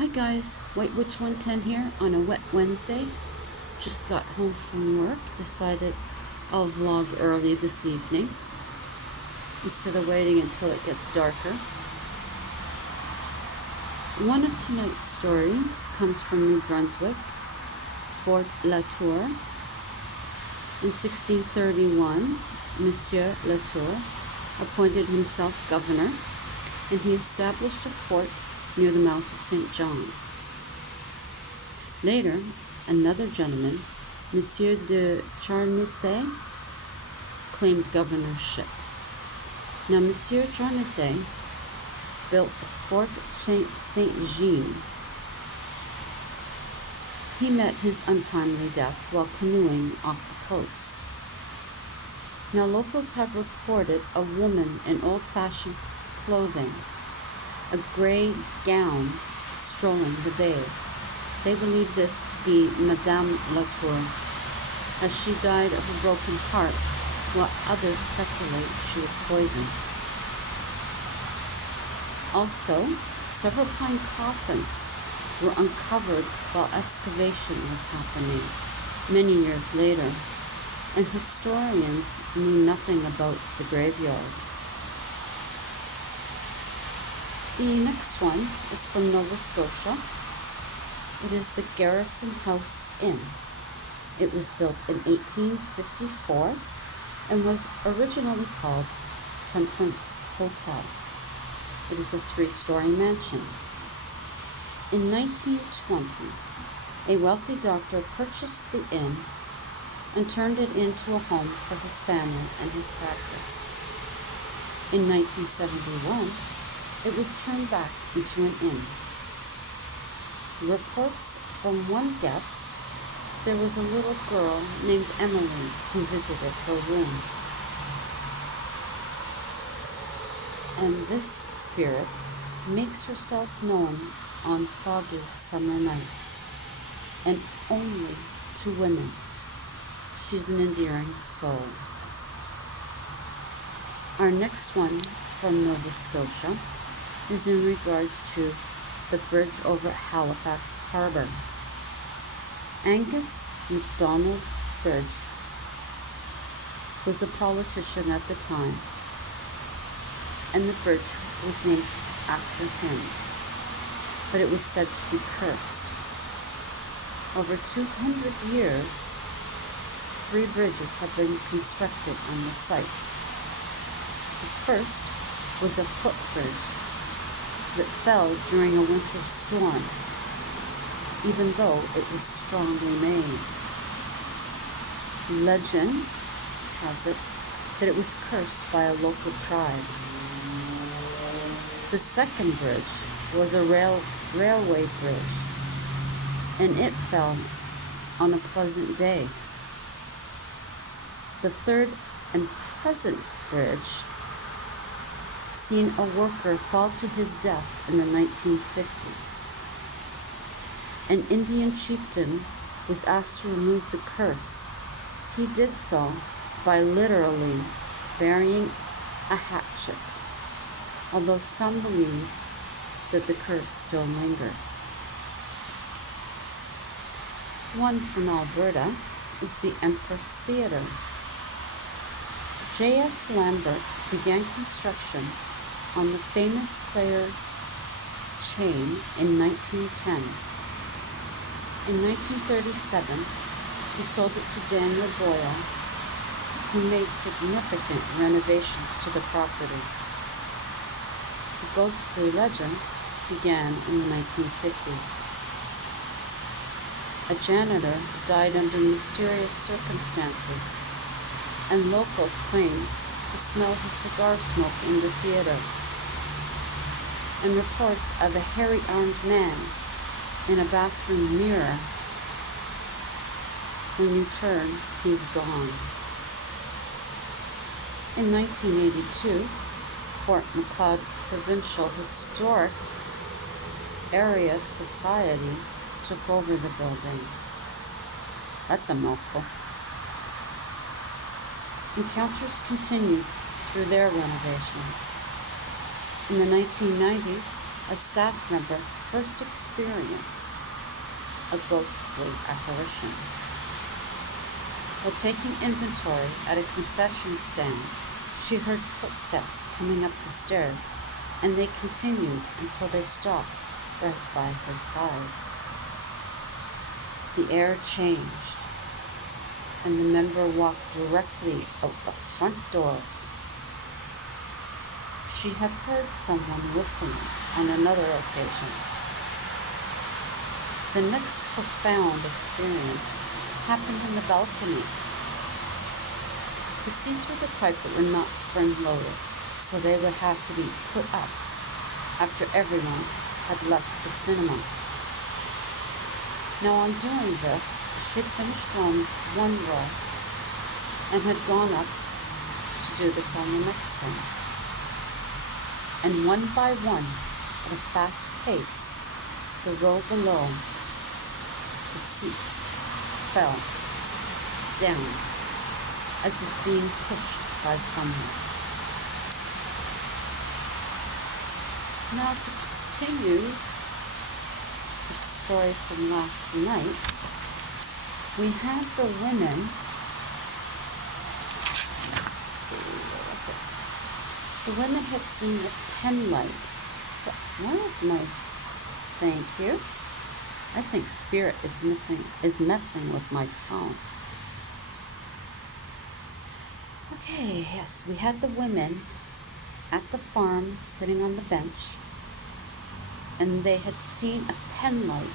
Hi guys, White Witch 110 here on a wet Wednesday. Just got home from work, decided I'll vlog early this evening instead of waiting until it gets darker. One of tonight's stories comes from New Brunswick, Fort La Tour. In 1631, Monsieur La Tour appointed himself governor, and he established a fort near the mouth of St. John. Later, another gentleman, Monsieur de Charnisay, claimed governorship. Now, Monsieur Charnisay built Fort Saint-Jean. He met his untimely death while canoeing off the coast. Now, locals have reported a woman in old-fashioned clothing, a gray gown, strolling the bay. They believe this to be Madame La Tour, as she died of a broken heart, while others speculate she was poisoned. Also, several pine coffins were uncovered while excavation was happening many years later, and historians knew nothing about the graveyard. The next one is from Nova Scotia. It is the Garrison House Inn. It was built in 1854 and was originally called Temperance Hotel. It is a 3-story mansion. In 1920, a wealthy doctor purchased the inn and turned it into a home for his family and his practice. In 1971, it was turned back into an inn. Reports from one guest, there was a little girl named Emily who visited her room. And this spirit makes herself known on foggy summer nights, and only to women. She's an endearing soul. Our next one from Nova Scotia is in regards to the bridge over Halifax Harbor. Angus MacDonald Bridge was a politician at the time, and the bridge was named after him, but it was said to be cursed. Over 200 years, 3 bridges have been constructed on the site. The first was a footbridge that fell during a winter storm, even though it was strongly made. Legend has it that it was cursed by a local tribe. The second bridge was a railway bridge, and it fell on a pleasant day. The third and present bridge seen a worker fall to his death in the 1950s. An Indian chieftain was asked to remove the curse. He did so by literally burying a hatchet, although some believe that the curse still lingers. One from Alberta is the Empress Theatre. J.S. Lambert began construction on the famous Players chain in 1910. In 1937, he sold it to Daniel Boyle, who made significant renovations to the property. The ghostly legends began in the 1950s. A janitor died under mysterious circumstances, and locals claim to smell his cigar smoke in the theater, and reports of a hairy-armed man in a bathroom mirror. When you turn, he's gone. In 1982, Fort Macleod Provincial Historic Area Society took over the building. That's a mouthful. Encounters continued through their renovations. In the 1990s, a staff member first experienced a ghostly apparition. While taking inventory at a concession stand, she heard footsteps coming up the stairs, and they continued until they stopped right by her side. The air changed, and the member walked directly out the front doors. She had heard someone whistling on another occasion. The next profound experience happened in the balcony. The seats were the type that were not spring-loaded, so they would have to be put up after everyone had left the cinema. Now on doing this, she'd finished one row and had gone up to do this on the next one. And one by one, at a fast pace, the row below, the seats fell down as if being pushed by someone. Now to continue the story from last night, we had the women, let's see, where was it? The women had seen a pen light. Where is my, thank you. I think Spirit is messing with my phone. Okay, yes, we had the women at the farm sitting on the bench, and they had seen a pen light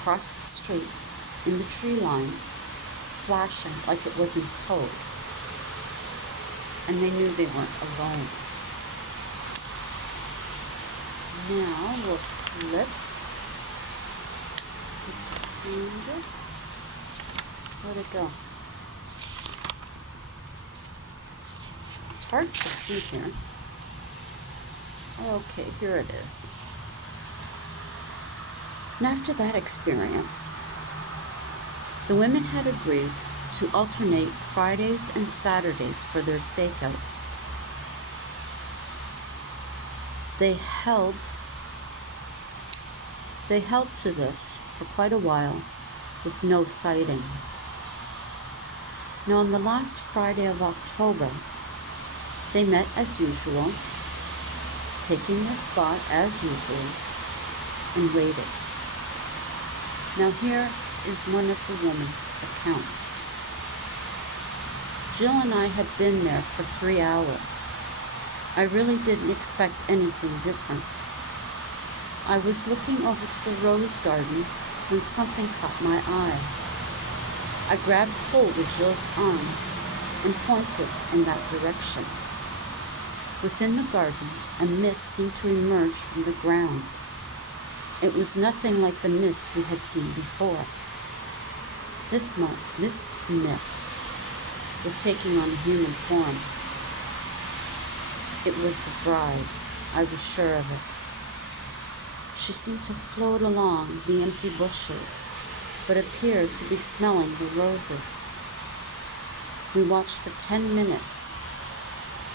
across the street in the tree line flashing like it was in code, and they knew they weren't alone. Now we'll flip. Where'd it go? It's hard to see here. Okay, here it is. And after that experience, the women had agreed to alternate Fridays and Saturdays for their stakeouts. They held to this for quite a while with no sighting. Now on the last Friday of October, they met as usual, taking their spot as usual, and waited. Now here is one of the woman's accounts. Jill and I had been there for 3 hours. I really didn't expect anything different. I was looking over to the rose garden when something caught my eye. I grabbed hold of Jill's arm and pointed in that direction. Within the garden, a mist seemed to emerge from the ground. It was nothing like the mist we had seen before. This mist was taking on a human form. It was the bride. I was sure of it. She seemed to float along the empty bushes, but appeared to be smelling the roses. We watched for 10 minutes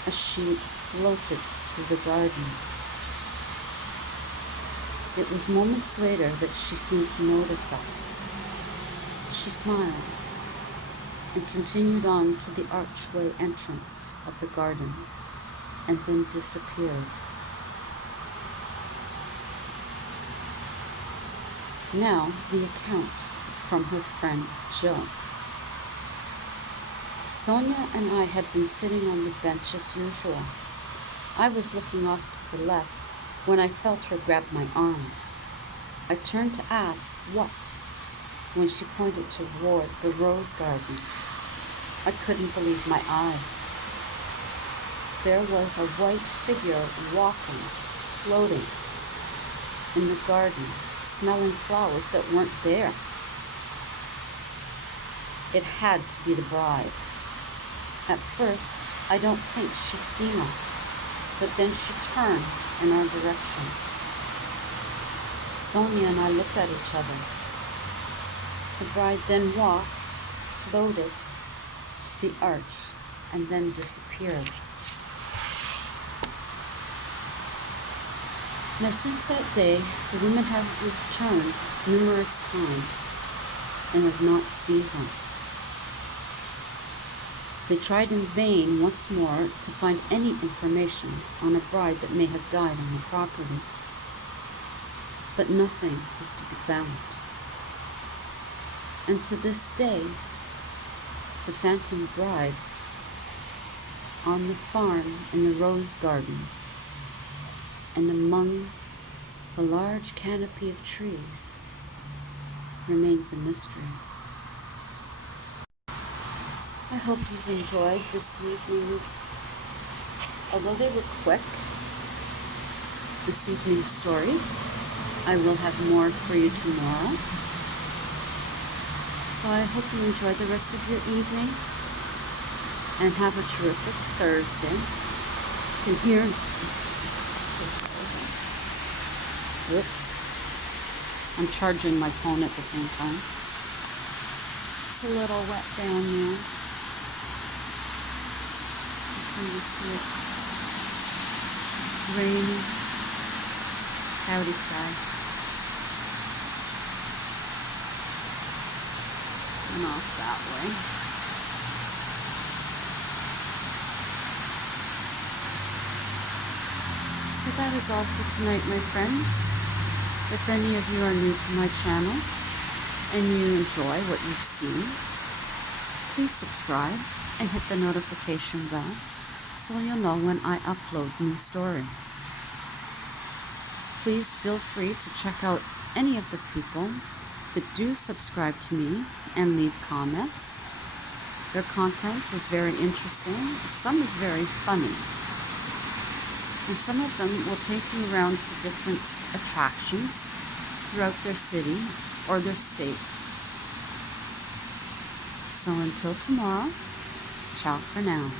as she floated through the garden. It was moments later that she seemed to notice us. She smiled and continued on to the archway entrance of the garden, and then disappeared. Now the account from her friend Jill. Sonia and I had been sitting on the bench as usual. I was looking off to the left when I felt her grab my arm. I turned to ask what, when she pointed toward the rose garden. I couldn't believe my eyes. There was a white figure walking, floating in the garden, smelling flowers that weren't there. It had to be the bride. At first, I don't think she'd seen us, but then she turned in our direction. Sonia and I looked at each other. The bride then walked, floated to the arch, and then disappeared. Now, since that day, the women have returned numerous times and have not seen her. They tried in vain once more to find any information on a bride that may have died on the property, but nothing was to be found. And to this day, the phantom bride on the farm in the rose garden and among the large canopy of trees remains a mystery. I hope you've enjoyed this evening's, although they were quick, this evening's stories. I will have more for you tomorrow. So I hope you enjoy the rest of your evening and have a terrific Thursday. You can hear, whoops, I'm charging my phone at the same time. It's a little wet down there. Can you see it? Rainy, cloudy sky. And off that way. So that is all for tonight, my friends. If any of you are new to my channel and you enjoy what you've seen, please subscribe and hit the notification bell so you'll know when I upload new stories. Please feel free to check out any of the people that do subscribe to me and leave comments. Their content is very interesting. Some is very funny. And some of them will take you around to different attractions throughout their city or their state. So until tomorrow, ciao for now.